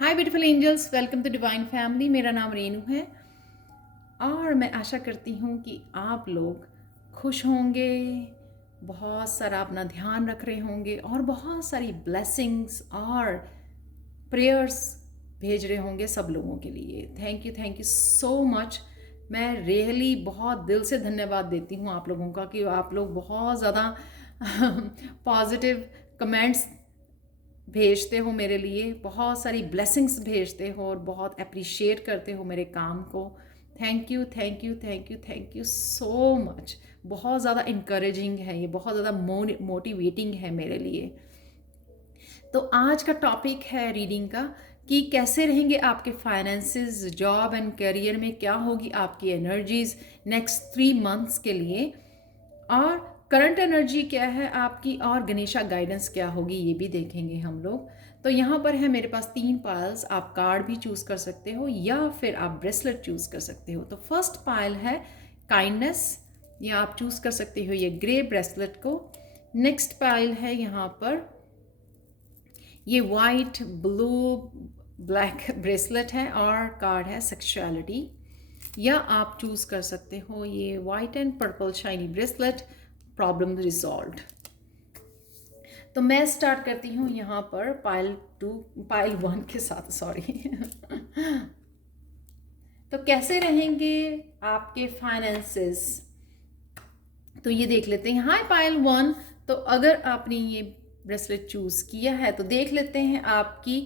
Hi beautiful angels, welcome to divine family. मेरा नाम रेनू है और मैं आशा करती हूँ कि आप लोग खुश होंगे, बहुत सारा अपना ध्यान रख रहे होंगे और बहुत सारी ब्लेसिंग्स और प्रेयर्स भेज रहे होंगे सब लोगों के लिए। Thank you so much. मैं रियली बहुत दिल से धन्यवाद देती हूँ आप लोगों का कि आप लोग बहुत ज़्यादा पॉजिटिव कमेंट्स भेजते हो मेरे लिए, बहुत सारी ब्लेसिंग्स भेजते हो और बहुत अप्रिशिएट करते हो मेरे काम को। Thank you so much. बहुत ज़्यादा इनकरेजिंग है ये, बहुत ज़्यादा मोटिवेटिंग है मेरे लिए। तो आज का टॉपिक है रीडिंग का कि कैसे रहेंगे आपके फाइनेंसेस, जॉब एंड करियर में क्या होगी आपकी एनर्जीज नेक्स्ट 3 मंथ्स के लिए, और करंट एनर्जी क्या है आपकी, और गणेशा गाइडेंस क्या होगी ये भी देखेंगे हम लोग। तो यहाँ पर है मेरे पास 3 पाइल्स। आप कार्ड भी चूज़ कर सकते हो या फिर आप ब्रेसलेट चूज़ कर सकते हो। तो फर्स्ट पाइल है काइंडनेस, या आप चूज़ कर सकते हो ये ग्रे ब्रेसलेट को। नेक्स्ट पाइल है यहाँ पर ये वाइट ब्लू ब्लैक ब्रेसलेट है और कार्ड है सेक्सुअलिटी, या आप चूज़ कर सकते हो ये white and purple shiny bracelet, problem resolved. तो मैं स्टार्ट करती हूँ यहाँ पर पाइल 1 के साथ, सॉरी। तो कैसे रहेंगे आपके फाइनेंसेस, तो ये देख लेते हैं। हाय पाइल 1, तो अगर आपने ये ब्रेसलेट चूज़ किया है तो देख लेते हैं आपकी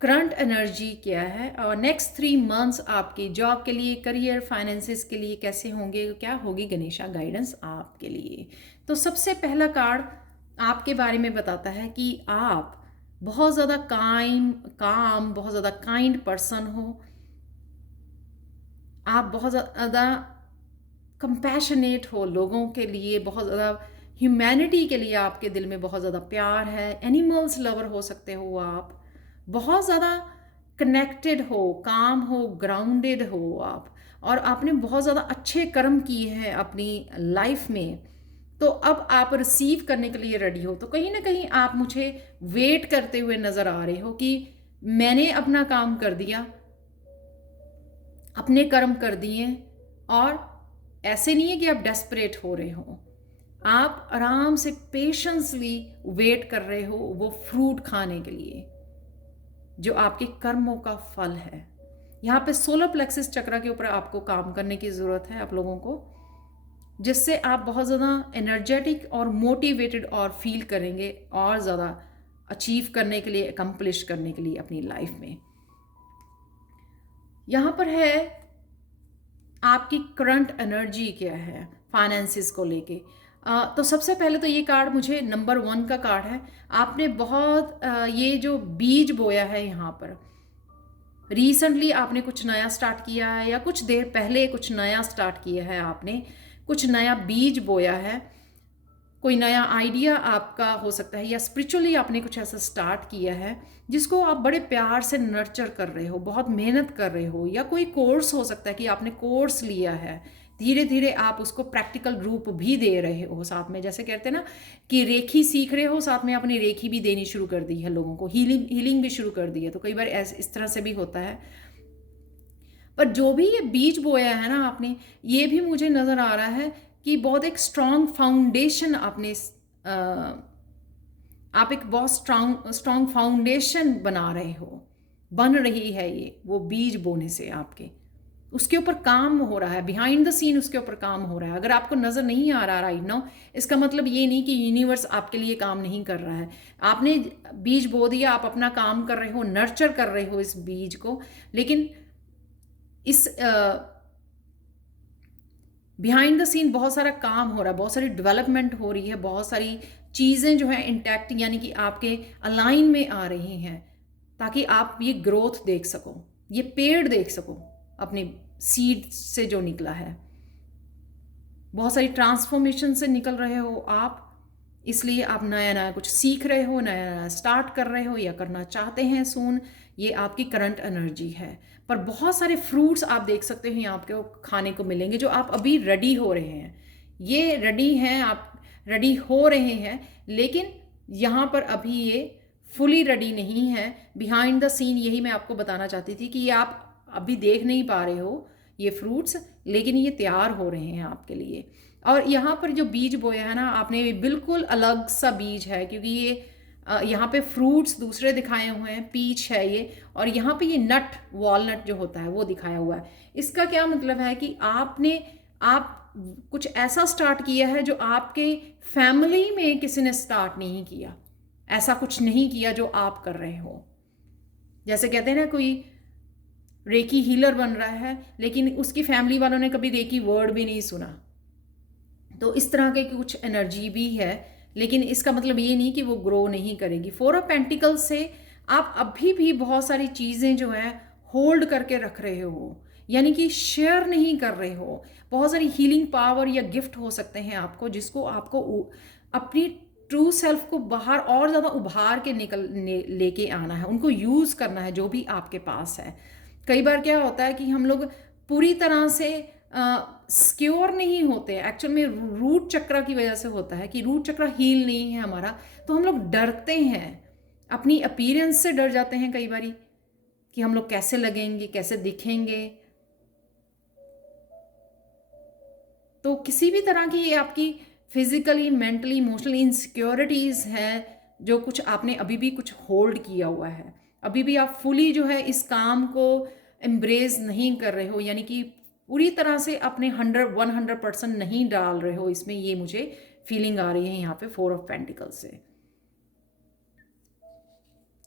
करंट एनर्जी क्या है और नेक्स्ट 3 मंथ्स आपकी जॉब के लिए, करियर, फाइनेंसेस के लिए कैसे होंगे, क्या होगी गणेशा गाइडेंस आपके लिए। तो सबसे पहला कार्ड आपके बारे में बताता है कि आप बहुत ज़्यादा काम बहुत ज़्यादा काइंड पर्सन हो। आप बहुत ज़्यादा कंपैशनेट हो लोगों के लिए, बहुत ज़्यादा ह्यूमैनिटी के लिए आपके दिल में बहुत ज़्यादा प्यार है। एनिमल्स लवर हो सकते हो आप, बहुत ज़्यादा कनेक्टेड हो, काम हो, ग्राउंडेड हो आप, और आपने बहुत ज़्यादा अच्छे कर्म किए हैं अपनी लाइफ में। तो अब आप रिसीव करने के लिए रेडी हो। तो कहीं ना कहीं आप मुझे वेट करते हुए नज़र आ रहे हो कि मैंने अपना काम कर दिया, अपने कर्म कर दिए, और ऐसे नहीं है कि आप डेस्परेट हो रहे हो, आप आराम से पेशेंसली वेट कर रहे हो वो फ्रूट खाने के लिए जो आपके कर्मों का फल है। यहाँ पे सोलर प्लेक्सिस चक्र के ऊपर आपको काम करने की ज़रूरत है आप लोगों को, जिससे आप बहुत ज़्यादा एनर्जेटिक और मोटिवेटेड और फील करेंगे और ज़्यादा अचीव करने के लिए, अकम्प्लिश करने के लिए अपनी लाइफ में। यहाँ पर है आपकी करंट एनर्जी क्या है फाइनेंसिस को लेके। तो सबसे पहले तो ये कार्ड मुझे नंबर 1 का कार्ड है। आपने बहुत ये जो बीज बोया है यहाँ पर, रिसेंटली आपने कुछ नया स्टार्ट किया है या कुछ देर पहले कुछ नया स्टार्ट किया है, आपने कुछ नया बीज बोया है, कोई नया आइडिया आपका हो सकता है, या स्पिरिचुअली आपने कुछ ऐसा स्टार्ट किया है जिसको आप बड़े प्यार से नर्चर कर रहे हो, बहुत मेहनत कर रहे हो, या कोई कोर्स हो सकता है कि आपने कोर्स लिया है, धीरे धीरे आप उसको प्रैक्टिकल रूप भी दे रहे हो साथ में। जैसे कहते हैं ना कि रेखी सीख रहे हो, साथ में अपनी रेखी भी देनी शुरू कर दी है लोगों को, हीलिंग भी शुरू कर दी है। तो कई बार इस तरह से भी होता है। पर जो भी ये बीज बोया है ना आपने, ये भी मुझे नज़र आ रहा है कि बहुत एक स्ट्रॉन्ग फाउंडेशन आपने आप एक बहुत स्ट्रॉन्ग फाउंडेशन बना रहे हो, बन रही है ये वो बीज बोने से आपके, उसके ऊपर काम हो रहा है, बिहाइंड द सीन उसके ऊपर काम हो रहा है। अगर आपको नज़र नहीं आ रहा राइट नाउ, इसका मतलब ये नहीं कि यूनिवर्स आपके लिए काम नहीं कर रहा है। आपने बीज बो दिया, आप अपना काम कर रहे हो, नर्चर कर रहे हो इस बीज को, लेकिन इस बिहाइंड द सीन बहुत सारा काम हो रहा है, बहुत सारी डेवलपमेंट हो रही है, बहुत सारी चीज़ें जो है इंटैक्ट यानी कि आपके अलाइन में आ रही हैं, ताकि आप ये ग्रोथ देख सको, ये पेड़ देख सको अपने सीड से जो निकला है। बहुत सारी ट्रांसफॉर्मेशन से निकल रहे हो आप, इसलिए आप नया नया कुछ सीख रहे हो, नया नया स्टार्ट कर रहे हो या करना चाहते हैं सून। ये आपकी करंट एनर्जी है। पर बहुत सारे फ्रूट्स आप देख सकते हो यहाँ आपको खाने को मिलेंगे जो आप अभी रेडी हो रहे हैं। ये रेडी हैं, आप रेडी हो रहे हैं, लेकिन यहाँ पर अभी ये फुली रेडी नहीं है। बिहाइंड द सीन यही मैं आपको बताना चाहती थी कि ये आप अभी देख नहीं पा रहे हो ये फ्रूट्स, लेकिन ये तैयार हो रहे हैं आपके लिए। और यहाँ पर जो बीज बोया है ना आपने, बिल्कुल अलग सा बीज है, क्योंकि ये यहाँ पे फ्रूट्स दूसरे दिखाए हुए हैं, पीच है ये, और यहाँ पे ये नट, वॉलनट जो होता है वो दिखाया हुआ है। इसका क्या मतलब है कि आप कुछ ऐसा स्टार्ट किया है जो आपके फैमिली में किसी ने स्टार्ट नहीं किया। ऐसा कुछ नहीं किया जो आप कर रहे हो। जैसे कहते हैं ना, कोई रेकी हीलर बन रहा है लेकिन उसकी फैमिली वालों ने कभी रेकी वर्ड भी नहीं सुना, तो इस तरह के कुछ एनर्जी भी है। लेकिन इसका मतलब ये नहीं कि वो ग्रो नहीं करेगी। 4 ऑफ पेंटिकल से आप अभी भी बहुत सारी चीज़ें जो है होल्ड करके रख रहे हो, यानी कि शेयर नहीं कर रहे हो। बहुत सारी हीलिंग पावर या गिफ्ट हो सकते हैं आपको, जिसको आपको अपनी ट्रू सेल्फ को बाहर और ज़्यादा उभार के लेके आना है, उनको यूज़ करना है जो भी आपके पास है। कई बार क्या होता है कि हम लोग पूरी तरह से सिक्योर नहीं होते। एक्चुअल में रूट चक्र की वजह से होता है कि रूट चक्र हील नहीं है हमारा, तो हम लोग डरते हैं, अपनी अपीयरेंस से डर जाते हैं कई बारी कि हम लोग कैसे लगेंगे, कैसे दिखेंगे। तो किसी भी तरह की आपकी फिजिकली, मेंटली, इमोशनली इनसिक्योरिटीज़ हैं जो कुछ आपने अभी भी कुछ होल्ड किया हुआ है, अभी भी आप फुली जो है इस काम को एम्ब्रेस नहीं कर रहे हो, यानी कि पूरी तरह से अपने 100% नहीं डाल रहे हो इसमें। ये मुझे फीलिंग आ रही है यहाँ पे 4 ऑफ पेंटिकल से।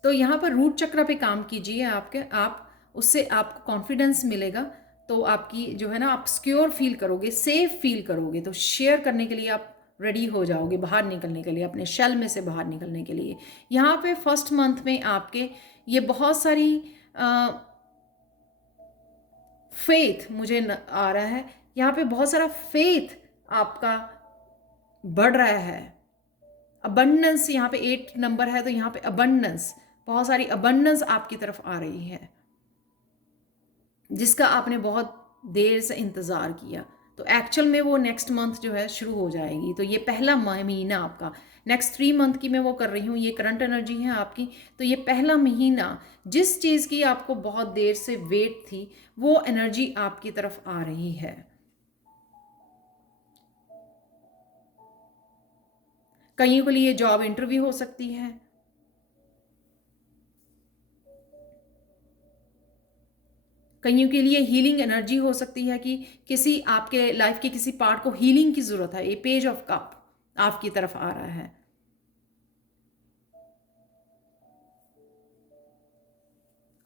तो यहाँ पर रूट चक्र पे काम कीजिए आप उससे आपको कॉन्फिडेंस मिलेगा। तो आपकी जो है ना, आप सिक्योर फील करोगे, सेफ फील करोगे, तो शेयर करने के लिए आप रेडी हो जाओगे, बाहर निकलने के लिए, अपने शेल में से बाहर निकलने के लिए। यहाँ पे फर्स्ट मंथ में आपके ये बहुत सारी फेथ मुझे आ रहा है, यहाँ पे बहुत सारा फेथ आपका बढ़ रहा है। अबंडेंस, यहाँ पे 8 नंबर है तो यहाँ पे अबंडेंस, बहुत सारी अबंडेंस आपकी तरफ आ रही है जिसका आपने बहुत देर से इंतज़ार किया। तो एक्चुअल में वो नेक्स्ट मंथ जो है शुरू हो जाएगी। तो ये पहला महीना आपका, नेक्स्ट 3 मंथ की मैं वो कर रही हूँ, ये करंट एनर्जी है आपकी। तो ये पहला महीना जिस चीज़ की आपको बहुत देर से वेट थी, वो एनर्जी आपकी तरफ आ रही है। कईयों के लिए जॉब इंटरव्यू हो सकती है, कईयों के लिए हीलिंग एनर्जी हो सकती है कि किसी आपके लाइफ के किसी पार्ट को हीलिंग की जरूरत है। ये पेज ऑफ कप आपकी तरफ आ रहा है।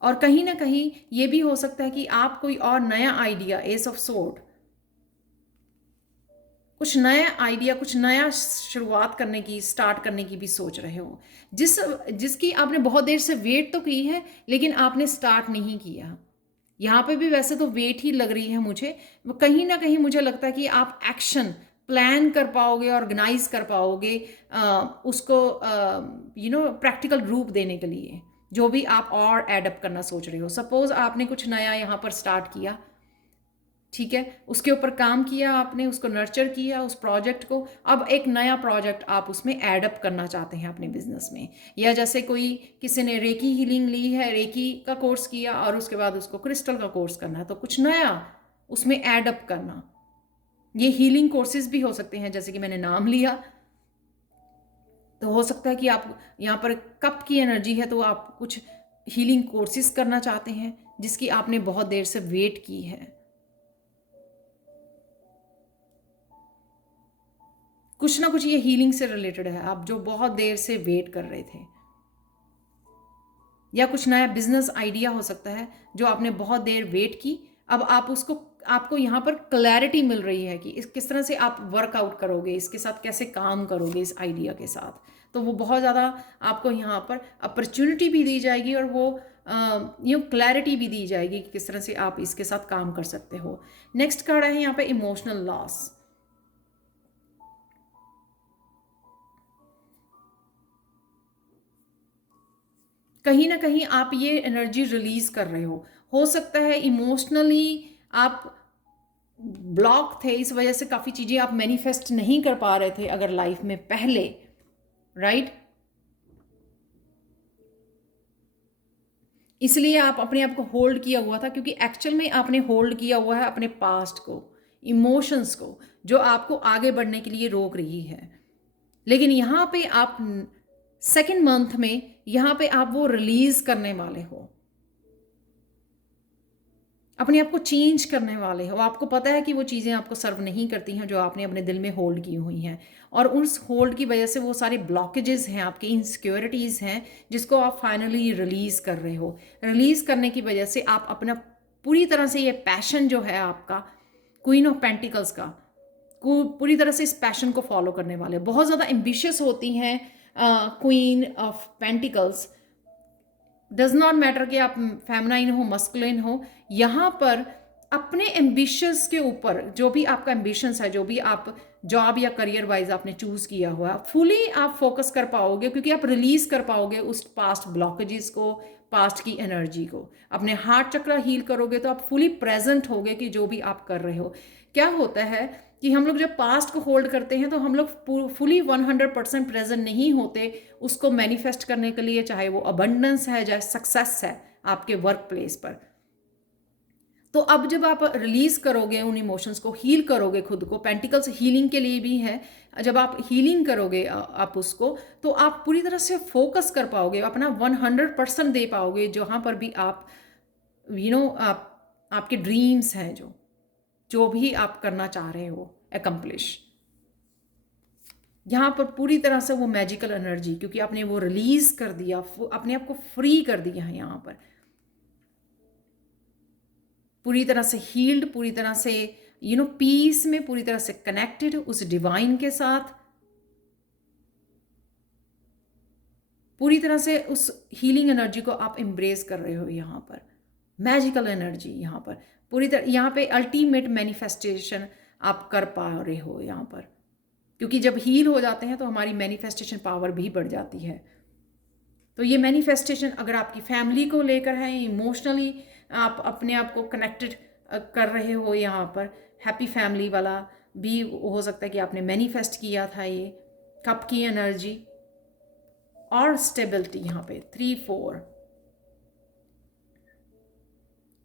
और कहीं ना कहीं ये भी हो सकता है कि आप कोई और नया आइडिया, एस ऑफ सोर्ड, कुछ नया आइडिया, कुछ नया शुरुआत करने की, स्टार्ट करने की भी सोच रहे हो, जिसकी आपने बहुत देर से वेट तो की है लेकिन आपने स्टार्ट नहीं किया। यहाँ पे भी वैसे तो वेट ही लग रही है मुझे, कहीं ना कहीं मुझे लगता है कि आप एक्शन प्लान कर पाओगे, ऑर्गेनाइज कर पाओगे उसको प्रैक्टिकल रूप देने के लिए, जो भी आप और एडअप करना सोच रहे हो। सपोज आपने कुछ नया यहाँ पर स्टार्ट किया, ठीक है, उसके ऊपर काम किया आपने, उसको नर्चर किया उस प्रोजेक्ट को, अब एक नया प्रोजेक्ट आप उसमें एडअप करना चाहते हैं अपने बिजनेस में। या जैसे कोई किसी ने रेकी हीलिंग ली है, रेकी का कोर्स किया और उसके बाद उसको क्रिस्टल का कोर्स करना है, तो कुछ नया उसमें एडअप करना। ये हीलिंग कोर्सेज भी हो सकते हैं, जैसे कि मैंने नाम लिया। तो हो सकता है कि आप यहाँ पर कप की एनर्जी है तो आप कुछ हीलिंग कोर्सेज करना चाहते हैं जिसकी आपने बहुत देर से वेट की है। कुछ ना कुछ ये हीलिंग से रिलेटेड है, आप जो बहुत देर से वेट कर रहे थे। या कुछ नया बिजनेस आइडिया हो सकता है जो आपने बहुत देर वेट की, अब आपको यहाँ पर क्लैरिटी मिल रही है कि किस तरह से आप वर्कआउट करोगे, इसके साथ कैसे काम करोगे इस आइडिया के साथ। तो वो बहुत ज़्यादा आपको यहाँ पर अपॉर्चुनिटी भी दी जाएगी और वो क्लैरिटी भी दी जाएगी कि किस तरह से आप इसके साथ काम कर सकते हो। नेक्स्ट कार्ड है यहाँ पे इमोशनल लॉस। कहीं ना कहीं आप ये एनर्जी रिलीज कर रहे हो सकता है इमोशनली आप ब्लॉक थे, इस वजह से काफ़ी चीज़ें आप मैनिफेस्ट नहीं कर पा रहे थे अगर लाइफ में पहले, राइट। इसलिए आप अपने आप को होल्ड किया हुआ था, क्योंकि एक्चुअल में आपने होल्ड किया हुआ है अपने पास्ट को, इमोशंस को, जो आपको आगे बढ़ने के लिए रोक रही है। लेकिन यहाँ पे आप सेकेंड मंथ में यहाँ पे आप वो रिलीज करने वाले हो, अपने आप को चेंज करने वाले हो। आपको पता है कि वो चीज़ें आपको सर्व नहीं करती हैं जो आपने अपने दिल में होल्ड की हुई हैं, और उस होल्ड की वजह से वो सारे ब्लॉकेजेस हैं, आपके इनसिक्योरिटीज़ हैं, जिसको आप फाइनली रिलीज़ कर रहे हो। रिलीज़ करने की वजह से आप अपना पूरी तरह से ये पैशन जो है आपका, क्वीन ऑफ पेंटिकल्स का, पूरी तरह से इस पैशन को फॉलो करने वाले। बहुत ज़्यादा एम्बिशियस होती हैं queen of pentacles. Does not matter कि आप फेमिनाइन हो मस्कुलिन हो, यहाँ पर अपने एम्बिशंस के ऊपर, जो भी आपका एम्बिशंस है, जो भी आप जॉब या करियर वाइज आपने चूज किया हुआ, फुली आप फोकस कर पाओगे, क्योंकि आप रिलीज कर पाओगे उस पास्ट ब्लॉकेजेस को, पास्ट की एनर्जी को। अपने हार्ट चक्र हील करोगे तो आप फुली प्रेजेंट होगे कि जो भी आप कर रहे हो। क्या होता है कि हम लोग जब पास्ट को होल्ड करते हैं तो हम लोग फुली 100% प्रेजेंट नहीं होते उसको मैनिफेस्ट करने के लिए, चाहे वो अबंडेंस है, चाहे सक्सेस है आपके वर्क प्लेस पर। तो अब जब आप रिलीज करोगे उन इमोशंस को, हील करोगे खुद को, पेंटिकल्स हीलिंग के लिए भी है, जब आप हीलिंग करोगे आप उसको, तो आप पूरी तरह से फोकस कर पाओगे, अपना 100% दे पाओगे जहाँ पर भी आप आप आपके ड्रीम्स हैं, जो भी आप करना चाह रहे हो एकम्प्लिश, यहाँ पर पूरी तरह से वो मैजिकल एनर्जी, क्योंकि आपने वो रिलीज कर दिया, अपने आप को फ्री कर दिया है, यहाँ पर पूरी तरह से हील्ड, पूरी तरह से पीस में, पूरी तरह से कनेक्टेड उस डिवाइन के साथ, पूरी तरह से उस हीलिंग एनर्जी को आप एम्ब्रेस कर रहे हो। यहाँ पर मैजिकल एनर्जी, यहाँ पर पूरी तरह, यहाँ पे अल्टीमेट मैनिफेस्टेशन आप कर पा रहे हो यहाँ पर, क्योंकि जब हील हो जाते हैं तो हमारी मैनिफेस्टेशन पावर भी बढ़ जाती है। तो ये मैनिफेस्टेशन अगर आपकी फैमिली को लेकर है, इमोशनली आप अपने आप को कनेक्टेड कर रहे हो, यहाँ पर हैप्पी फैमिली वाला भी हो सकता है कि आपने मैनिफेस्ट किया था ये कप की एनर्जी, और स्टेबिलिटी यहाँ पे 3-4,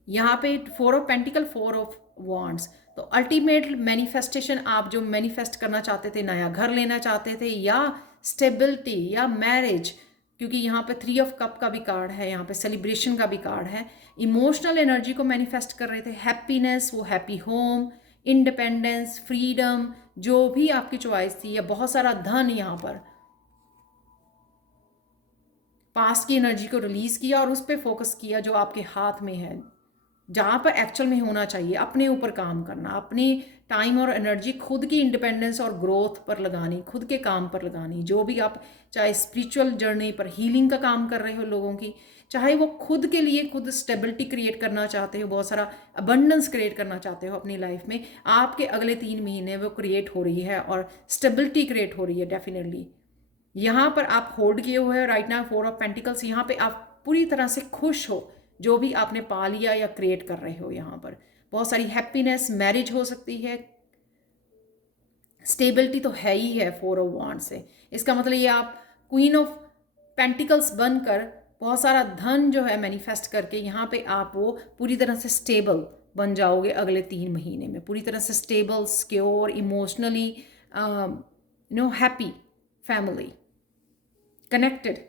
यहाँ पे 4 ऑफ पेंटिकल, 4 ऑफ वॉन्ड्स। तो अल्टीमेट मैनिफेस्टेशन, आप जो मैनिफेस्ट करना चाहते थे, नया घर लेना चाहते थे, या स्टेबिलिटी, या मैरिज, क्योंकि यहाँ पे 3 ऑफ कप का भी कार्ड है, यहाँ पे सेलिब्रेशन का भी कार्ड है। इमोशनल एनर्जी को मैनिफेस्ट कर रहे थे, हैप्पीनेस, वो हैप्पी होम, इंडिपेंडेंस, फ्रीडम, जो भी आपकी चॉइस थी, या बहुत सारा धन। यहाँ पर पास्ट की एनर्जी को रिलीज किया और उस पर फोकस किया जो आपके हाथ में है, जहाँ पर एक्चुअल में होना चाहिए। अपने ऊपर काम करना, अपनी टाइम और एनर्जी खुद की इंडिपेंडेंस और ग्रोथ पर लगानी, खुद के काम पर लगानी। जो भी आप चाहे स्पिरिचुअल जर्नी पर हीलिंग का काम कर रहे हो लोगों की, चाहे वो खुद के लिए खुद स्टेबिलिटी क्रिएट करना चाहते हो, बहुत सारा अबंडेंस क्रिएट करना चाहते हो अपनी लाइफ में, आपके अगले 3 महीने वो क्रिएट हो रही है और स्टेबिलिटी क्रिएट हो रही है डेफिनेटली। यहाँ पर आप होल्ड किए हुए हैं राइट नाउ 4 ऑफ पेंटिकल्स। यहाँ पे आप पूरी तरह से खुश हो जो भी आपने पा लिया या क्रिएट कर रहे हो। यहाँ पर बहुत सारी हैप्पीनेस, मैरिज हो सकती है, स्टेबिलिटी तो है ही है 4 ऑफ वॉन्ड से। इसका मतलब ये आप क्वीन ऑफ पेंटिकल्स बनकर बहुत सारा धन जो है मैनिफेस्ट करके यहाँ पे आप वो पूरी तरह से स्टेबल बन जाओगे अगले 3 महीने में, पूरी तरह से stable, secure, emotionally happy family, connected.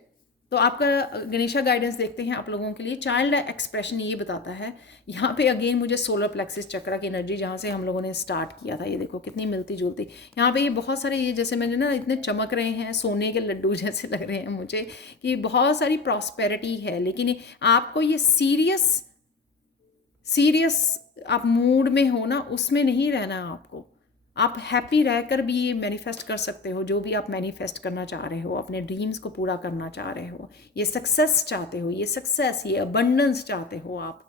तो आपका गणेशा गाइडेंस देखते हैं आप लोगों के लिए। चाइल्ड एक्सप्रेशन ये बताता है, यहाँ पे अगेन मुझे सोलर प्लेक्सिस चक्रा की एनर्जी, जहाँ से हम लोगों ने स्टार्ट किया था, ये देखो कितनी मिलती जुलती। यहाँ पे ये बहुत सारे, ये जैसे मैंने ना इतने चमक रहे हैं, सोने के लड्डू जैसे लग रहे हैं मुझे, कि बहुत सारी प्रॉस्पेरिटी है। लेकिन आपको ये सीरियस आप मूड में हो ना, उसमें नहीं रहना आपको। आप हैप्पी रहकर भी ये मैनिफेस्ट कर सकते हो, जो भी आप मैनिफेस्ट करना चाह रहे हो, अपने ड्रीम्स को पूरा करना चाह रहे हो, ये सक्सेस चाहते हो, ये सक्सेस, ये अबंडेंस चाहते हो आप,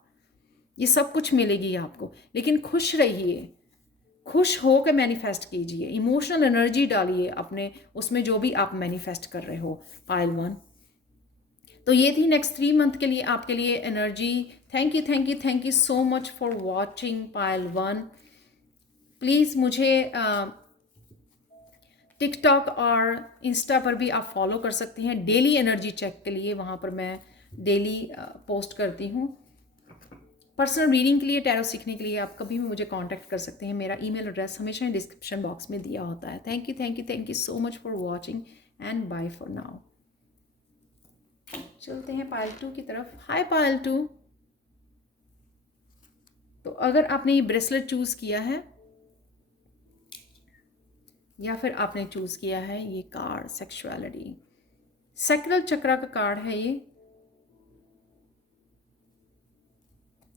ये सब कुछ मिलेगी आपको। लेकिन खुश रहिए, खुश हो के मैनिफेस्ट कीजिए, इमोशनल एनर्जी डालिए अपने उसमें जो भी आप मैनिफेस्ट कर रहे हो। पाइल 1। तो ये थी नेक्स्ट 3 मंथ के लिए आपके लिए energy. Thank you so much for watching pile 1। Please मुझे टिकटॉक और इंस्टा पर भी आप फॉलो कर सकती हैं डेली एनर्जी चेक के लिए। वहाँ पर मैं डेली पोस्ट करती हूँ। पर्सनल रीडिंग के लिए, टैरो सीखने के लिए आप कभी भी मुझे कांटेक्ट कर सकते हैं। मेरा ईमेल एड्रेस हमेशा डिस्क्रिप्शन बॉक्स में दिया होता है। Thank you, thank you, thank you so much for watching and bye for now. चलते हैं पायल 2 की तरफ। हाय पायल 2। तो अगर आपने ये ब्रेसलेट चूज़ किया है या फिर आपने चूज़ किया है ये कार्ड सेक्सुअलिटी, सैक्रल चक्रा का कार्ड है ये,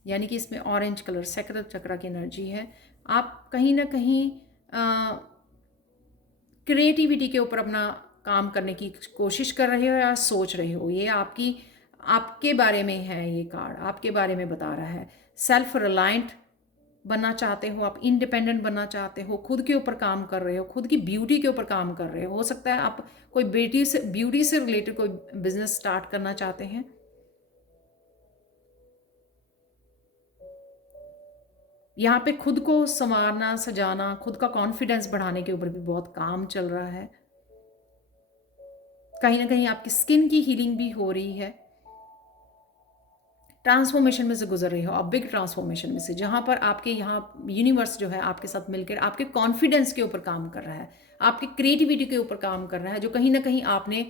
यानी कि इसमें ऑरेंज कलर सैक्रल चक्रा की एनर्जी है। आप कहीं ना कहीं क्रिएटिविटी के ऊपर अपना काम करने की कोशिश कर रहे हो या सोच रहे हो। ये आपके बारे में है, ये कार्ड आपके बारे में बता रहा है। सेल्फ रिलायंट बनना चाहते हो आप, इंडिपेंडेंट बनना चाहते हो, खुद के ऊपर काम कर रहे हो, खुद की ब्यूटी के ऊपर काम कर रहे हो सकता है आप कोई ब्यूटी से रिलेटेड कोई बिजनेस स्टार्ट करना चाहते हैं। यहाँ पे खुद को संवारना, सजाना, खुद का कॉन्फिडेंस बढ़ाने के ऊपर भी बहुत काम चल रहा है। कहीं ना कहीं आपकी स्किन की हीलिंग भी हो रही है। ट्रांसफॉर्मेशन में से गुजर रही हो आप, बिग ट्रांसफॉर्मेशन में से, जहाँ पर आपके यहाँ यूनिवर्स जो है आपके साथ मिलकर आपके कॉन्फिडेंस के ऊपर काम कर रहा है, आपकी क्रिएटिविटी के ऊपर काम कर रहा है, जो कहीं ना कहीं आपने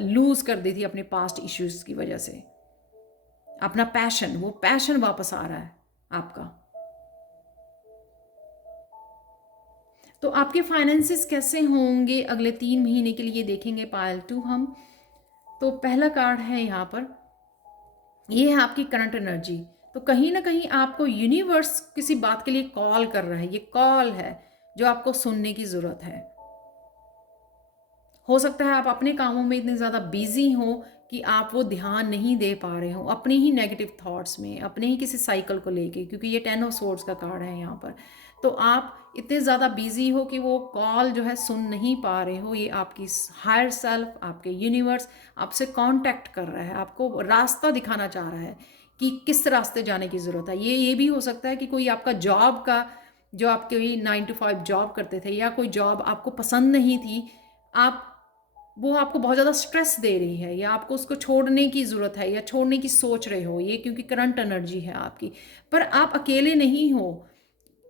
लूज कर दी थी अपने पास्ट इश्यूज की वजह से। अपना पैशन, वो पैशन वापस आ रहा है आपका। तो आपके फाइनेंसेस कैसे होंगे अगले 3 महीने के लिए देखेंगे पायल 2 हम। तो पहला कार्ड है यहाँ पर, ये है आपकी करंट एनर्जी। तो कहीं ना कहीं आपको यूनिवर्स किसी बात के लिए कॉल कर रहा है। ये कॉल है जो आपको सुनने की ज़रूरत है। हो सकता है आप अपने कामों में इतने ज़्यादा बिजी हो कि आप वो ध्यान नहीं दे पा रहे हो अपने ही नेगेटिव थॉट्स में, अपने ही किसी साइकिल को लेके, क्योंकि ये 10 ऑफ सोर्ड्स का कार्ड है यहाँ पर। तो आप इतने ज़्यादा बिजी हो कि वो कॉल जो है सुन नहीं पा रहे हो। ये आपकी हायर सेल्फ, आपके यूनिवर्स आपसे कांटेक्ट कर रहा है, आपको रास्ता दिखाना चाह रहा है कि किस रास्ते जाने की ज़रूरत है। ये भी हो सकता है कि कोई आपका जॉब का, जो आप कोई 9 to 5 जॉब करते थे या कोई जॉब आपको पसंद नहीं थी, आप वो आपको बहुत ज़्यादा स्ट्रेस दे रही है या आपको उसको छोड़ने की ज़रूरत है या छोड़ने की सोच रहे हो, ये क्योंकि करंट एनर्जी है आपकी। पर आप अकेले नहीं हो,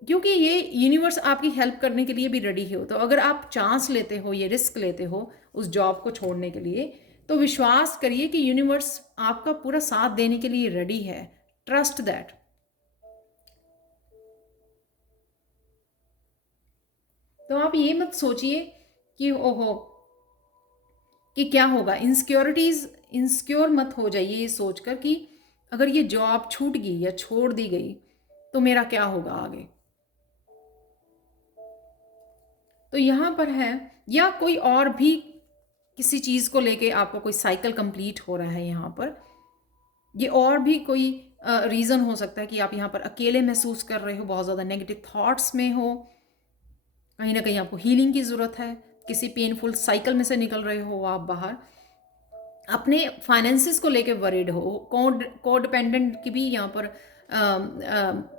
क्योंकि ये यूनिवर्स आपकी हेल्प करने के लिए भी रेडी हो। तो अगर आप चांस लेते हो, ये रिस्क लेते हो उस जॉब को छोड़ने के लिए, तो विश्वास करिए कि यूनिवर्स आपका पूरा साथ देने के लिए रेडी है। Trust that. तो आप ये मत सोचिए कि ओहो कि क्या होगा, इंसिक्योर मत हो जाइए ये सोचकर कि अगर ये जॉब छूट गई या छोड़ दी गई तो मेरा क्या होगा आगे। तो यहाँ पर है, या कोई और भी किसी चीज़ को लेके आपको कोई साइकिल कंप्लीट हो रहा है यहाँ पर। ये और भी कोई रीज़न हो सकता है कि आप यहाँ पर अकेले महसूस कर रहे हो, बहुत ज़्यादा नेगेटिव थॉट्स में हो, कहीं ना कहीं आपको हीलिंग की ज़रूरत है, किसी पेनफुल साइकिल में से निकल रहे हो आप बाहर, अपने फाइनेंसिस को लेके वरीड हो, कोडिपेंडेंट की भी यहाँ पर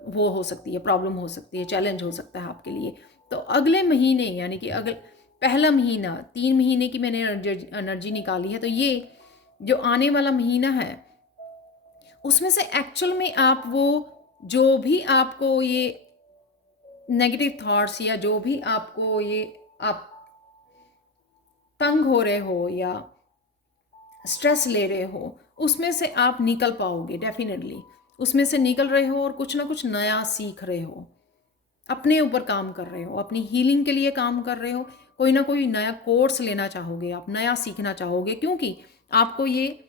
वो हो सकती है, प्रॉब्लम हो सकती है, चैलेंज हो सकता है आपके लिए। तो अगले महीने, यानी कि अगले पहला महीना, 3 महीने की मैंने एनर्जी निकाली है, तो ये जो आने वाला महीना है उसमें से एक्चुअल में आप वो जो भी आपको ये नेगेटिव थॉट्स या जो भी आपको ये आप तंग हो रहे हो या स्ट्रेस ले रहे हो, उसमें से आप निकल पाओगे डेफिनेटली। उसमें से निकल रहे हो और कुछ ना कुछ नया सीख रहे हो, अपने ऊपर काम कर रहे हो, अपनी हीलिंग के लिए काम कर रहे हो, कोई ना कोई नया कोर्स लेना चाहोगे, आप नया सीखना चाहोगे, क्योंकि आपको ये,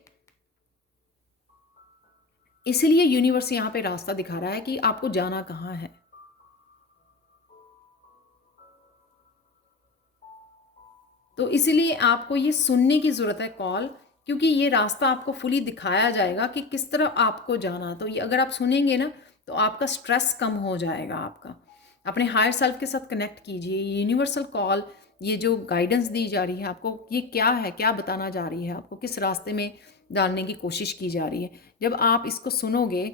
इसीलिए यूनिवर्स यहाँ पे रास्ता दिखा रहा है कि आपको जाना कहाँ है। तो इसीलिए आपको ये सुनने की ज़रूरत है कॉल, क्योंकि ये रास्ता आपको फुली दिखाया जाएगा कि किस तरह आपको जाना। तो ये अगर आप सुनेंगे ना तो आपका स्ट्रेस कम हो जाएगा आपका। अपने हायर सेल्फ के साथ कनेक्ट कीजिए। यूनिवर्सल कॉल, ये जो गाइडेंस दी जा रही है आपको, ये क्या है, क्या बताना जा रही है आपको, किस रास्ते में डालने की कोशिश की जा रही है। जब आप इसको सुनोगे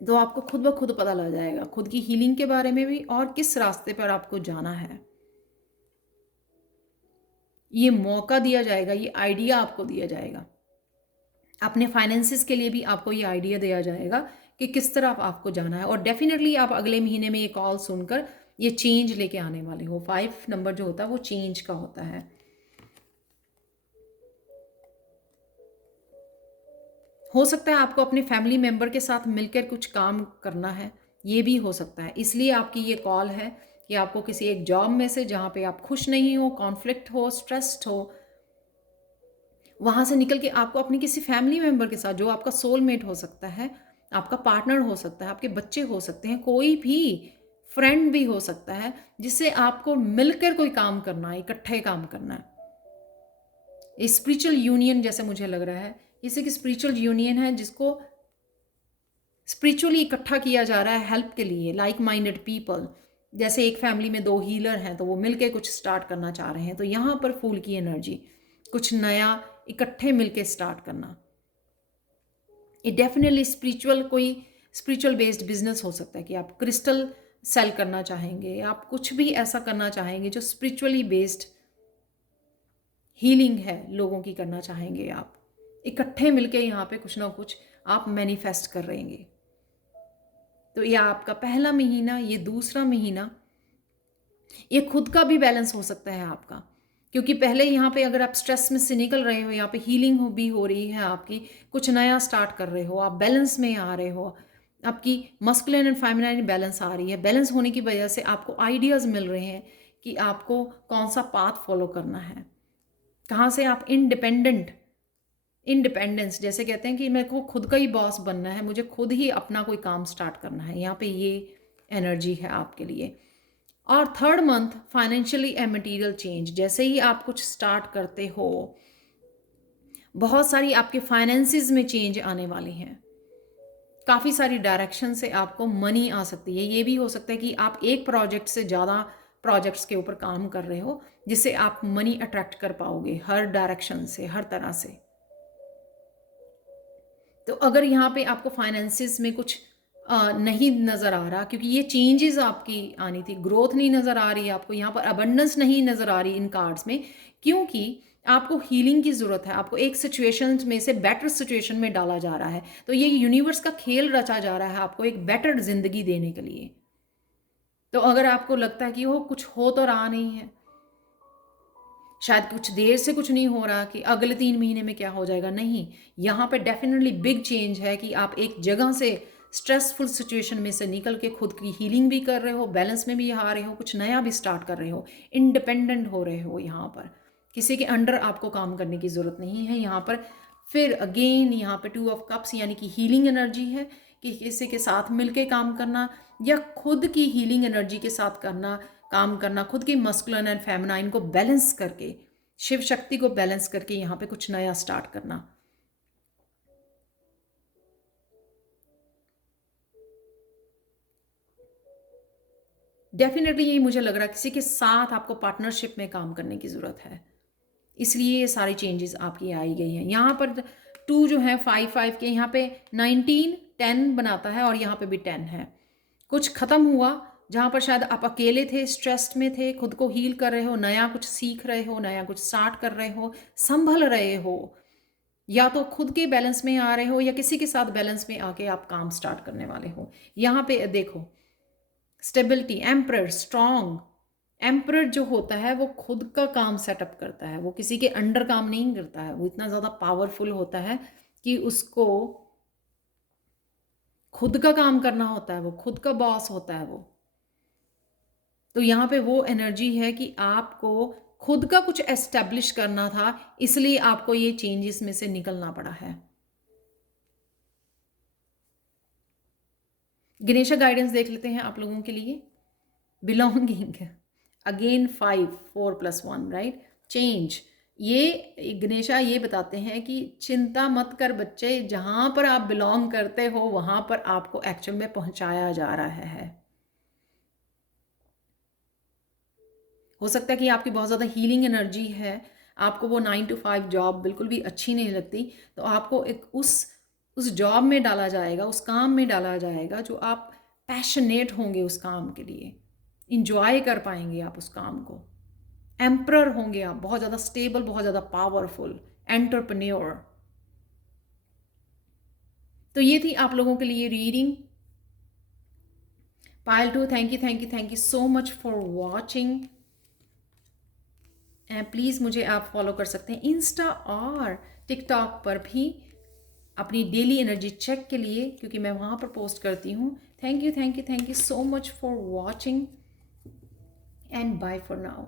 तो आपको खुद ब खुद पता लग जाएगा, खुद की हीलिंग के बारे में भी और किस रास्ते पर आपको जाना है। ये मौका दिया जाएगा, ये आइडिया आपको दिया जाएगा। अपने फाइनेंसिस के लिए भी आपको ये आइडिया दिया जाएगा कि किस तरफ आपको जाना है। और डेफिनेटली आप अगले महीने में ये कॉल सुनकर ये चेंज लेके आने वाले हो। 5 नंबर जो होता है वो चेंज का होता है। हो सकता है आपको अपने फैमिली मेंबर के साथ मिलकर कुछ काम करना है, ये भी हो सकता है। इसलिए आपकी ये कॉल है कि आपको किसी एक जॉब में से जहाँ पे आप खुश नहीं हो, कॉन्फ्लिक्ट हो, स्ट्रेस्ड हो, वहाँ से निकल के आपको अपने किसी फैमिली मेंबर के साथ, जो आपका सोलमेट हो सकता है, आपका पार्टनर हो सकता है, आपके बच्चे हो सकते हैं, कोई भी फ्रेंड भी हो सकता है, जिससे आपको मिलकर कोई काम करना है, इकट्ठे काम करना है। ये स्पिरिचुअल यूनियन जैसे मुझे लग रहा है, इसे कि स्पिरिचुअल यूनियन है जिसको स्पिरिचुअली इकट्ठा किया जा रहा है हेल्प के लिए, लाइक माइंडेड पीपल। जैसे एक फैमिली में 2 हीलर हैं तो वो मिलके कुछ स्टार्ट करना चाह रहे हैं, तो यहाँ पर फूल की एनर्जी, कुछ नया इकट्ठे मिलके स्टार्ट करना। ये डेफिनेटली स्पिरिचुअल, कोई स्पिरिचुअल बेस्ड बिजनेस हो सकता है कि आप क्रिस्टल सेल करना चाहेंगे, आप कुछ भी ऐसा करना चाहेंगे जो स्पिरिचुअली बेस्ड हीलिंग है लोगों की करना चाहेंगे। आप इकट्ठे मिलके यहाँ पे कुछ ना कुछ आप मैनिफेस्ट कर रहेंगे। तो ये आपका पहला महीना, ये दूसरा महीना, ये खुद का भी बैलेंस हो सकता है आपका, क्योंकि पहले यहाँ पे अगर आप स्ट्रेस में से निकल रहे हो, यहाँ पे हीलिंग भी हो रही है आपकी, कुछ नया स्टार्ट कर रहे हो, आप बैलेंस में आ रहे हो, आपकी मस्कुलिन एंड फेमिनिन बैलेंस आ रही है। बैलेंस होने की वजह से आपको आइडियाज़ मिल रहे हैं कि आपको कौन सा पाथ फॉलो करना है, कहाँ से आप इंडिपेंडेंस, जैसे कहते हैं कि मेरे को खुद का ही बॉस बनना है, मुझे खुद ही अपना कोई काम स्टार्ट करना है, यहाँ पे ये एनर्जी है आपके लिए। और third month financially and material change, जैसे ही आप कुछ स्टार्ट करते हो, बहुत सारी आपके फाइनेंसिस में चेंज आने वाले हैं। काफ़ी सारी डायरेक्शन से आपको मनी आ सकती है। ये भी हो सकता है कि आप एक प्रोजेक्ट से ज़्यादा प्रोजेक्ट्स के ऊपर काम कर रहे हो, जिससे आप मनी अट्रैक्ट कर पाओगे हर डायरेक्शन से, हर तरह से। तो अगर यहाँ पे आपको फाइनेंसिस में कुछ नहीं नज़र आ रहा, क्योंकि ये चेंजेस आपकी आनी थी, ग्रोथ नहीं नज़र आ रही है आपको, यहाँ पर अबंडेंस नहीं नज़र आ रही इन कार्ड्स में, क्योंकि आपको हीलिंग की ज़रूरत है। आपको एक सिचुएशन में से बेटर सिचुएशन में डाला जा रहा है। तो ये यूनिवर्स का खेल रचा जा रहा है आपको एक बेटर ज़िंदगी देने के लिए। तो अगर आपको लगता है कि वो कुछ हो तो रहा नहीं है, शायद कुछ देर से कुछ नहीं हो रहा, कि अगले 3 महीने में क्या हो जाएगा, नहीं, यहाँ पे डेफिनेटली बिग चेंज है कि आप एक जगह से स्ट्रेसफुल सिचुएशन में से निकल के खुद की हीलिंग भी कर रहे हो, बैलेंस में भी आ रहे हो, कुछ नया भी स्टार्ट कर रहे हो, इंडिपेंडेंट हो रहे हो। यहाँ पर किसी के अंडर आपको काम करने की ज़रूरत नहीं है यहाँ पर। फिर अगेन यहाँ पे 2 ऑफ कप्स, यानी कि हीलिंग एनर्जी है कि किसी के साथ मिलके काम करना, या खुद की हीलिंग एनर्जी के साथ काम करना, खुद की मस्कुलिन एंड फेमिनाइन को बैलेंस करके, शिव शक्ति को बैलेंस करके यहाँ पे कुछ नया स्टार्ट करना। डेफिनेटली ये मुझे लग रहा है किसी के साथ आपको पार्टनरशिप में काम करने की ज़रूरत है, इसलिए ये सारी चेंजेस आपकी आई गई हैं। यहाँ पर 2 जो है 5 के, यहाँ पे 19 10 बनाता है, और यहाँ पे भी 10 है। कुछ ख़त्म हुआ जहाँ पर शायद आप अकेले थे, स्ट्रेस्ड में थे, खुद को हील कर रहे हो, नया कुछ सीख रहे हो, नया कुछ स्टार्ट कर रहे हो, संभल रहे हो, या तो खुद के बैलेंस में आ रहे हो या किसी के साथ बैलेंस में आके आप काम स्टार्ट करने वाले हो। यहाँ पे देखो स्टेबिलिटी, एम्परर, स्ट्रॉन्ग। एम्परर जो होता है वो खुद का काम सेटअप करता है, वो किसी के अंडर काम नहीं करता है, वो इतना ज़्यादा पावरफुल होता है कि उसको खुद का काम करना होता है, वो खुद का बॉस होता है वो। तो यहाँ पे वो एनर्जी है कि आपको खुद का कुछ एस्टेब्लिश करना था, इसलिए आपको ये चेंजेस में से निकलना पड़ा है। गणेशा गाइडेंस देख लेते हैं आप लोगों के लिए। Belonging, again 5 4 + 1 right, change. ये गणेशा ये बताते हैं कि चिंता मत कर बच्चे, जहाँ पर आप बिलोंग करते हो वहाँ पर आपको एक्चुअल में पहुँचाया जा रहा है। हो सकता है कि आपकी बहुत ज़्यादा हीलिंग एनर्जी है, आपको वो 9 to 5 जॉब बिल्कुल भी अच्छी नहीं लगती, तो आपको एक उस जॉब में डाला जाएगा, उस काम में डाला जाएगा जो आप पैशनेट होंगे उस काम के लिए, इंजॉय कर पाएंगे आप उस काम को। एम्परर होंगे आप, बहुत ज़्यादा स्टेबल, बहुत ज़्यादा पावरफुल एंटरप्रेन्योर। तो ये थी आप लोगों के लिए reading. Payal 2, thank you so much for watching. Please मुझे आप फॉलो कर सकते हैं इंस्टा और टिकटॉक पर भी अपनी डेली एनर्जी चेक के लिए, क्योंकि मैं वहाँ पर पोस्ट करती हूँ। Thank you so much for watching and bye for now.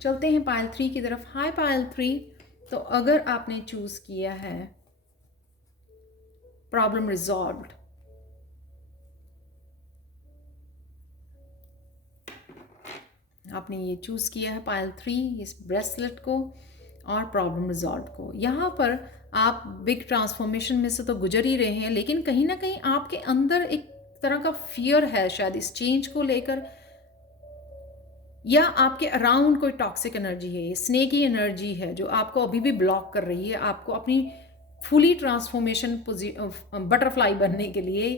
चलते हैं पायल 3 की तरफ। हाय पायल 3, तो अगर आपने चूज़ किया है प्रॉब्लम रिजॉल्व्ड, आपने ये चूज़ किया है पायल 3, इस ब्रेसलेट को और प्रॉब्लम रिजॉल्व को। यहाँ पर आप बिग ट्रांसफॉर्मेशन में से तो गुजर ही रहे हैं, लेकिन कहीं ना कहीं आपके अंदर एक तरह का फियर है शायद इस चेंज को लेकर, या आपके अराउंड कोई टॉक्सिक एनर्जी है, ये स्नेकी एनर्जी है जो आपको अभी भी ब्लॉक कर रही है आपको अपनी फुली ट्रांसफॉर्मेशन बटरफ्लाई बनने के लिए,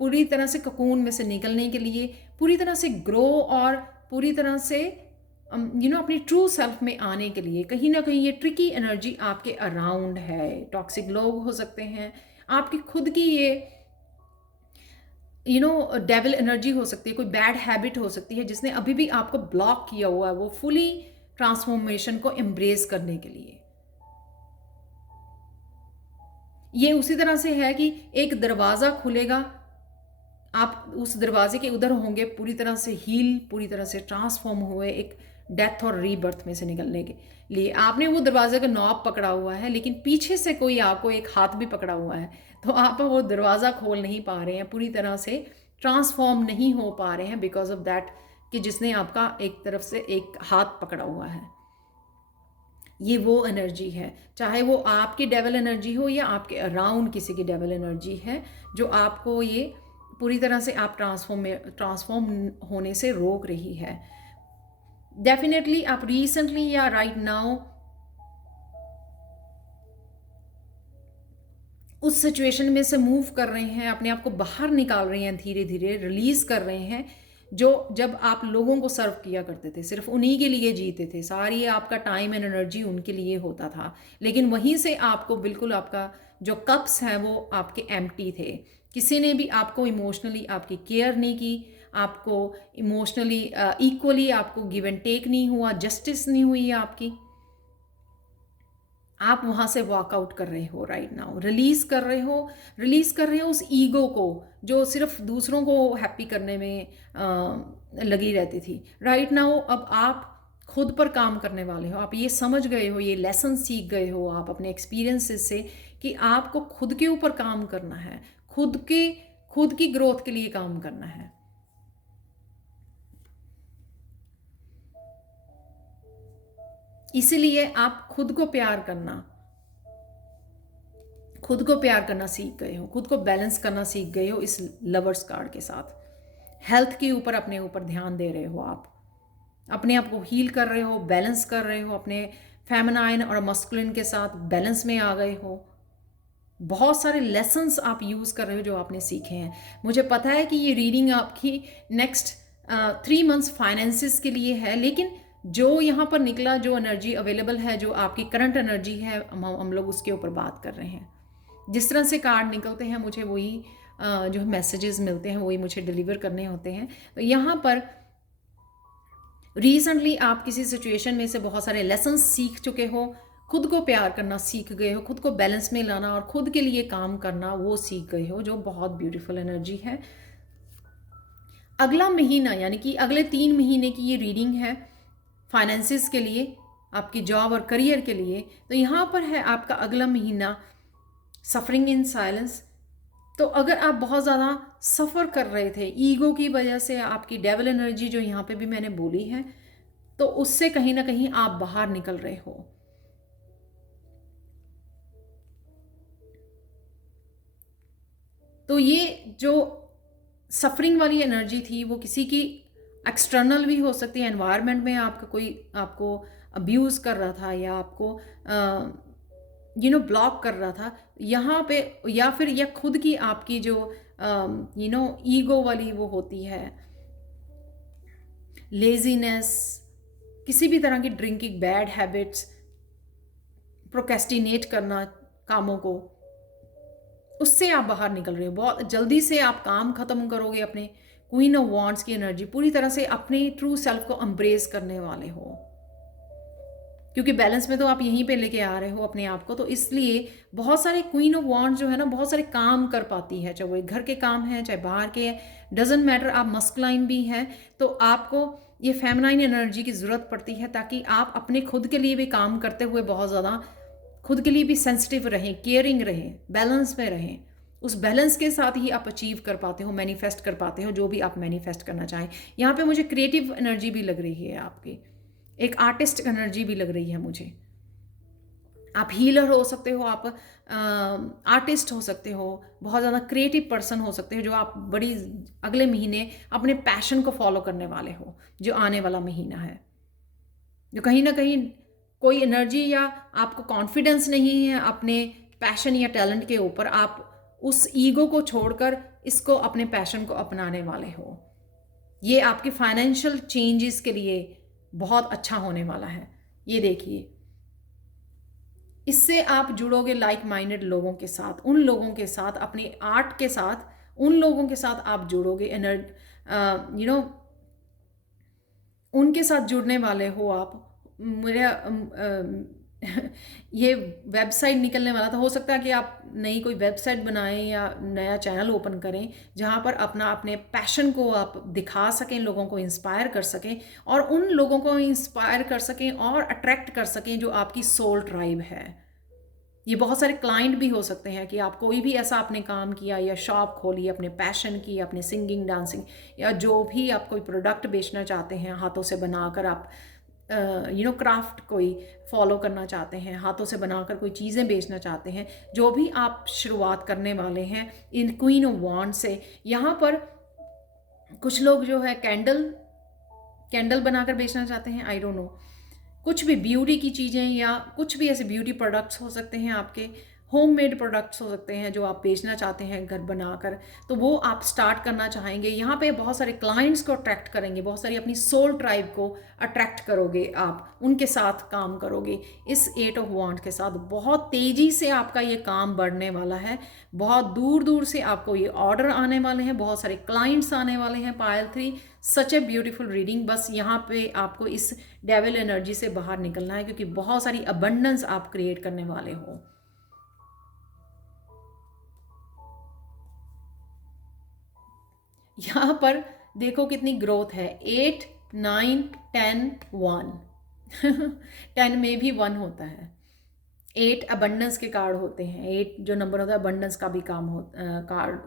पूरी तरह से ककून में से निकलने के लिए, पूरी तरह से ग्रो और पूरी तरह से अपनी ट्रू सेल्फ में आने के लिए। कहीं ना कहीं ये ट्रिकी एनर्जी आपके अराउंड है। टॉक्सिक लोग हो सकते हैं, आपकी खुद की ये डेविल एनर्जी हो सकती है, कोई बैड हैबिट हो सकती है जिसने अभी भी आपको ब्लॉक किया हुआ है वो फुली ट्रांसफॉर्मेशन को एम्ब्रेस करने के लिए। ये उसी तरह से है कि एक दरवाज़ा खुलेगा, आप उस दरवाजे के उधर होंगे पूरी तरह से हील, पूरी तरह से ट्रांसफॉर्म हुए एक डेथ और रीबर्थ में से निकलने के लिए। आपने वो दरवाजे का नॉब पकड़ा हुआ है, लेकिन पीछे से कोई आपको एक हाथ भी पकड़ा हुआ है, तो आप वो दरवाज़ा खोल नहीं पा रहे हैं, पूरी तरह से ट्रांसफॉर्म नहीं हो पा रहे हैं बिकॉज ऑफ दैट कि जिसने आपका एक तरफ से एक हाथ पकड़ा हुआ है। ये वो एनर्जी है, चाहे वो आपकी डेविल एनर्जी हो या आपके अराउंड किसी की डेविल एनर्जी है, जो आपको ये पूरी तरह से आप ट्रांसफॉर्म होने से रोक रही है। डेफिनेटली आप रिसेंटली या राइट नाउ उस सिचुएशन में से मूव कर रहे हैं, अपने आप को बाहर निकाल रहे हैं, धीरे धीरे रिलीज कर रहे हैं। जो जब आप लोगों को सर्व किया करते थे, सिर्फ उन्हीं के लिए जीते थे, सारी आपका टाइम एंड एनर्जी उनके लिए होता था, लेकिन वहीं से आपको बिल्कुल आपका जो कप्स हैं वो आपके एम्प्टी थे। किसी ने भी आपको इमोशनली आपकी केयर नहीं की, आपको इमोशनली इक्वली आपको गिव एंड टेक नहीं हुआ, जस्टिस नहीं हुई आपकी। आप वहाँ से वॉकआउट कर रहे हो राइट नाउ, रिलीज़ कर रहे हो उस ईगो को जो सिर्फ दूसरों को हैप्पी करने में लगी रहती थी। राइट नाउ अब आप खुद पर काम करने वाले हो, आप ये समझ गए हो, ये लेसन सीख गए हो आप अपने एक्सपीरियंसेस से कि आपको खुद के ऊपर काम करना है, खुद की ग्रोथ के लिए काम करना है। इसीलिए आप खुद को प्यार करना सीख गए हो, खुद को बैलेंस करना सीख गए हो इस लवर्स कार्ड के साथ। हेल्थ के ऊपर अपने ऊपर ध्यान दे रहे हो, आप अपने आप को हील कर रहे हो, बैलेंस कर रहे हो, अपने फेमिनाइन और मस्कुलिन के साथ बैलेंस में आ गए हो। बहुत सारे लेसन्स आप यूज़ कर रहे हो जो आपने सीखे हैं। मुझे पता है कि ये रीडिंग आपकी नेक्स्ट 3 मंथ्स फाइनेंसिस के लिए है, लेकिन जो यहाँ पर निकला, जो एनर्जी अवेलेबल है, जो आपकी करंट एनर्जी है, हम लोग उसके ऊपर बात कर रहे हैं। जिस तरह से कार्ड निकलते हैं मुझे वही जो मैसेजेस मिलते हैं वही मुझे डिलीवर करने होते हैं। तो यहाँ पर रिसेंटली आप किसी सिचुएशन में से बहुत सारे लेसन्स सीख चुके हो, खुद को प्यार करना सीख गए हो, खुद को बैलेंस में लाना और खुद के लिए काम करना वो सीख गए हो, जो बहुत ब्यूटीफुल एनर्जी है। अगला महीना यानी कि अगले 3 महीने की ये रीडिंग है फाइनेंसिस के लिए, आपकी जॉब और करियर के लिए। तो यहाँ पर है आपका अगला महीना सफरिंग इन साइलेंस। तो अगर आप बहुत ज़्यादा सफ़र कर रहे थे ईगो की वजह से, आपकी डेविल एनर्जी जो यहाँ पे भी मैंने बोली है, तो उससे कहीं ना कहीं आप बाहर निकल रहे हो। तो ये जो सफरिंग वाली एनर्जी थी वो किसी की एक्सटर्नल भी हो सकती है, एनवायरनमेंट में आपका कोई आपको अब्यूज़ कर रहा था या आपको ब्लॉक कर रहा था यहाँ पे, या फिर या खुद की आपकी जो ईगो वाली वो होती है, लेजीनेस, किसी भी तरह की ड्रिंकिंग, बैड हैबिट्स, प्रोक्रेस्टिनेट करना कामों को, उससे आप बाहर निकल रहे हो, बहुत जल्दी से आप काम खत्म करोगे अपने। क्वीन ऑफ वांड्स की एनर्जी पूरी तरह से अपने ट्रू सेल्फ को एम्ब्रेस करने वाले हो, क्योंकि बैलेंस में तो आप यहीं पे लेके आ रहे हो अपने आप को। तो इसलिए बहुत सारे क्वीन ऑफ वांड्स जो है ना, बहुत सारे काम कर पाती है, चाहे वो घर के काम हैं चाहे बाहर के हैं, डजेंट मैटर। आप मस्कुलाइन भी हैं तो आपको ये फेमिनाइन एनर्जी की ज़रूरत पड़ती है, ताकि आप अपने खुद के लिए भी काम करते हुए बहुत ज़्यादा खुद के लिए भी सेंसिटिव रहें, केयरिंग रहें, बैलेंस में रहें। उस बैलेंस के साथ ही आप अचीव कर पाते हो, मैनिफेस्ट कर पाते हो जो भी आप मैनिफेस्ट करना चाहें। यहाँ पे मुझे क्रिएटिव एनर्जी भी लग रही है आपकी, एक आर्टिस्ट एनर्जी भी लग रही है मुझे। आप हीलर हो सकते हो, आप आर्टिस्ट हो सकते हो, बहुत ज़्यादा क्रिएटिव पर्सन हो सकते हो, जो आप बड़ी अगले महीने अपने पैशन को फॉलो करने वाले हो, जो आने वाला महीना है, जो कहीं ना कहीं कोई एनर्जी या आपको कॉन्फिडेंस नहीं है अपने पैशन या टैलेंट के ऊपर, आप उस ईगो को छोड़कर इसको अपने पैशन को अपनाने वाले हो। ये आपके फाइनेंशियल चेंजेस के लिए बहुत अच्छा होने वाला है। ये देखिए, इससे आप जुड़ोगे लाइक माइंडेड लोगों के साथ, उन लोगों के साथ, अपने आर्ट के साथ, उन लोगों के साथ आप जुड़ोगे, यू नो उनके साथ जुड़ने वाले हो आप। मेरा ये वेबसाइट निकलने वाला था, हो सकता है कि आप नई कोई वेबसाइट बनाएं या नया चैनल ओपन करें जहाँ पर अपने पैशन को आप दिखा सकें, लोगों को इंस्पायर कर सकें, और उन लोगों को इंस्पायर कर सकें और अट्रैक्ट कर सकें जो आपकी सोल ट्राइब है। ये बहुत सारे क्लाइंट भी हो सकते हैं कि आप कोई भी ऐसा आपने काम किया या शॉप खोली अपने पैशन की, अपने सिंगिंग, डांसिंग, या जो भी आप कोई प्रोडक्ट बेचना चाहते हैं हाथों से बनाकर, आप क्राफ्ट कोई फॉलो करना चाहते हैं, हाथों से बनाकर कोई चीज़ें बेचना चाहते हैं, जो भी आप शुरुआत करने वाले हैं इन क्वीन ऑफ वांड से। यहाँ पर कुछ लोग जो है कैंडल बनाकर बेचना चाहते हैं, आई डोंट नो, कुछ भी ब्यूटी की चीज़ें या कुछ भी ऐसे ब्यूटी प्रोडक्ट्स हो सकते हैं, आपके होममेड प्रोडक्ट्स हो सकते हैं जो आप बेचना चाहते हैं घर बनाकर, तो वो आप स्टार्ट करना चाहेंगे। यहाँ पे बहुत सारे क्लाइंट्स को अट्रैक्ट करेंगे, बहुत सारी अपनी सोल ट्राइब को अट्रैक्ट करोगे, आप उनके साथ काम करोगे। इस 8 ऑफ वांड के साथ बहुत तेज़ी से आपका ये काम बढ़ने वाला है, बहुत दूर दूर से आपको ये ऑर्डर आने वाले हैं, बहुत सारे क्लाइंट्स आने वाले हैं। पायल 3 सच ए ब्यूटीफुल रीडिंग। बस यहाँ पे आपको इस डेविल एनर्जी से बाहर निकलना है, क्योंकि बहुत सारी अबंडेंस आप क्रिएट करने वाले हो। यहाँ पर देखो कितनी ग्रोथ है, 8, 9, 10, 1 10 में भी 1 होता है। 8 अबंडेंस के कार्ड होते हैं, 8 जो नंबर होता है अबंडेंस का भी कार्ड,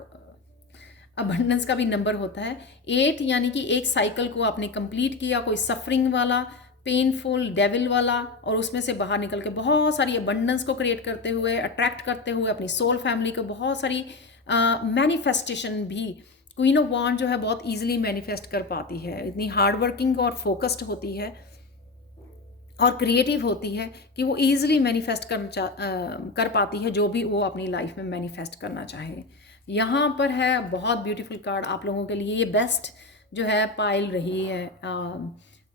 अबंडेंस का भी नंबर होता है 8, यानी कि एक साइकिल को आपने कंप्लीट किया, कोई सफरिंग वाला, पेनफुल, डेविल वाला, और उसमें से बाहर निकल के बहुत सारी अबंडेंस को क्रिएट करते हुए, अट्रैक्ट करते हुए अपनी सोल फैमिली को, बहुत सारी मैनिफेस्टेशन भी क्वीन ऑफ वांड जो है बहुत इजीली मैनिफेस्ट कर पाती है, इतनी हार्ड वर्किंग और फोकस्ड होती है और क्रिएटिव होती है कि वो ईजिली मैनिफेस्ट कर पाती है जो भी वो अपनी लाइफ में मैनिफेस्ट करना चाहे। यहाँ पर है बहुत ब्यूटीफुल कार्ड आप लोगों के लिए, ये बेस्ट जो है पाइल रही है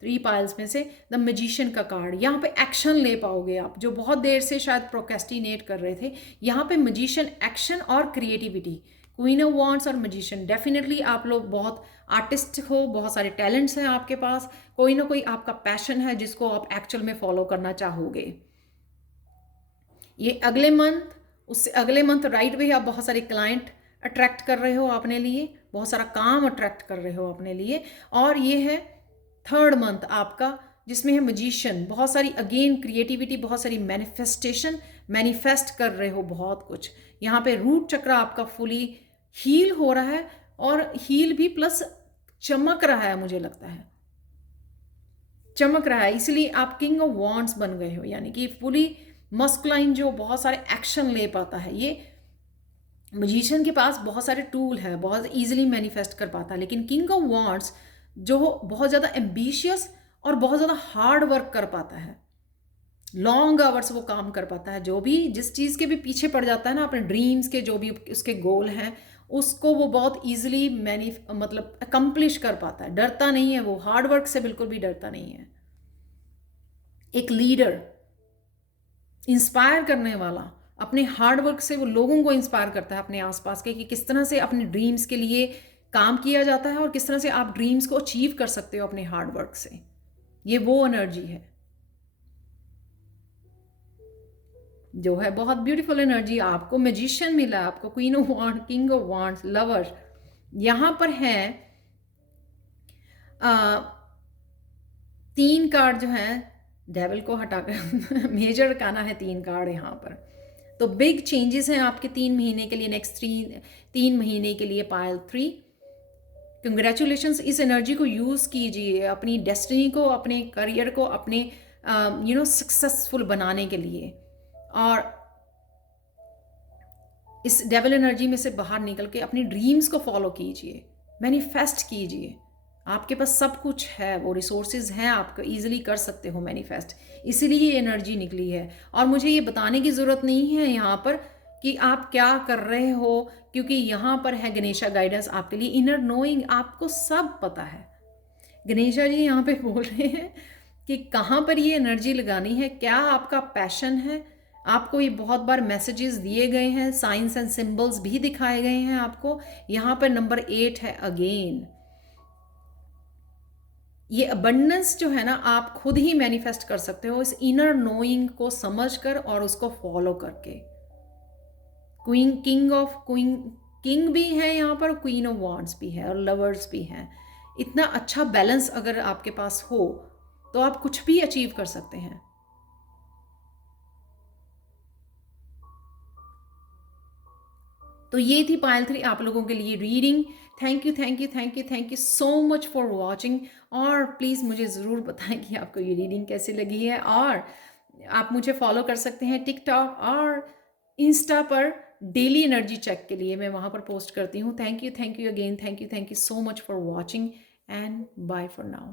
3 पाइल्स में से, द मैजिशियन का कार्ड। यहाँ पे एक्शन ले पाओगे आप, जो बहुत देर से शायद प्रोक्रेस्टिनेट कर रहे थे। यहाँ पे मैजिशियन, एक्शन और क्रिएटिविटी, क्वीन ऑफ वांड्स और मैजिशियन। डेफिनेटली आप लोग बहुत आर्टिस्ट हो, बहुत सारे टैलेंट्स हैं आपके पास, कोई ना कोई आपका पैशन है जिसको आप एक्चुअल में फॉलो करना चाहोगे। ये अगले मंथ, उससे अगले मंथ राइट वे आप बहुत सारे क्लाइंट अट्रैक्ट कर रहे हो अपने लिए, बहुत सारा काम अट्रैक्ट कर रहे हो अपने लिए। और ये है 3rd मंथ आपका, जिसमें है मैजिशियन, बहुत सारी अगेन क्रिएटिविटी, बहुत सारी मैनिफेस्टेशन, मैनिफेस्ट कर रहे हो बहुत कुछ। यहाँ पे रूट चक्र आपका फुली हील हो रहा है, और हील भी प्लस चमक रहा है, मुझे लगता है चमक रहा है, इसलिए आप किंग ऑफ वांड्स बन गए हो, यानी कि फुली मस्कुलाइन जो बहुत सारे एक्शन ले पाता है। ये मैजिशियन के पास बहुत सारे टूल है, बहुत इजीली मैनिफेस्ट कर पाता है, लेकिन किंग ऑफ वांड्स जो बहुत ज़्यादा एम्बिशियस और बहुत ज़्यादा हार्ड वर्क कर पाता है, लॉन्ग आवर्स वो काम कर पाता है, जो भी जिस चीज़ के भी पीछे पड़ जाता है ना, अपने ड्रीम्स के जो भी उसके गोल हैं, उसको वो बहुत ईजिली मतलब अकम्प्लिश कर पाता है, डरता नहीं है, वो हार्ड वर्क से बिल्कुल भी डरता नहीं है। एक लीडर, इंस्पायर करने वाला, अपने हार्ड वर्क से वो लोगों को इंस्पायर करता है अपने आसपास के, कि किस तरह से अपने ड्रीम्स के लिए काम किया जाता है और किस तरह से आप ड्रीम्स को अचीव कर सकते हो अपने हार्ड वर्क से। ये वो एनर्जी है जो है बहुत ब्यूटीफुल एनर्जी। आपको मैजिशियन मिला, आपको queen of wand, king of wands, lover यहाँ पर है। आ, 3 कार्ड जो हैं डेविल को हटाकर मेजर अरकाना है 3 कार्ड यहाँ पर। तो बिग चेंजेस हैं आपके 3 महीने के लिए, नेक्स्ट 3 महीने के लिए पायल 3। कंग्रेचुलेशंस, इस एनर्जी को यूज़ कीजिए अपनी डेस्टिनी को, अपने करियर को, अपने सक्सेसफुल बनाने के लिए। और इस डेविल एनर्जी में से बाहर निकल के अपनी ड्रीम्स को फॉलो कीजिए, मैनिफेस्ट कीजिए। आपके पास सब कुछ है, वो रिसोर्सेज हैं, आप इजीली कर सकते हो मैनिफेस्ट। इसीलिए ये एनर्जी निकली है। और मुझे ये बताने की ज़रूरत नहीं है यहाँ पर कि आप क्या कर रहे हो, क्योंकि यहाँ पर है गणेशा गाइडेंस आपके लिए। इनर नोइंग, आपको सब पता है। गणेशा जी यहाँ पे बोल रहे हैं कि कहाँ पर ये एनर्जी लगानी है, क्या आपका पैशन है। आपको ये बहुत बार मैसेजेस दिए गए हैं, साइंस एंड सिंबल्स भी दिखाए गए हैं आपको। यहाँ पर नंबर 8 है अगेन। ये अबंडेंस जो है ना, आप खुद ही मैनिफेस्ट कर सकते हो इस इनर नोइंग को समझकर और उसको फॉलो करके। किंग भी है यहाँ पर, क्वीन ऑफ वांड्स भी है और लवर्स भी हैं। इतना अच्छा बैलेंस अगर आपके पास हो तो आप कुछ भी अचीव कर सकते हैं। तो ये थी पायल 3 आप लोगों के लिए reading. Thank you, thank you, thank you, thank you so much for watching. और प्लीज़ मुझे ज़रूर बताएं कि आपको ये रीडिंग कैसी लगी है। और आप मुझे फॉलो कर सकते हैं टिकटॉक और इंस्टा पर डेली एनर्जी चेक के लिए, मैं वहाँ पर पोस्ट करती हूँ। Thank you again, thank you so much for watching and bye for now.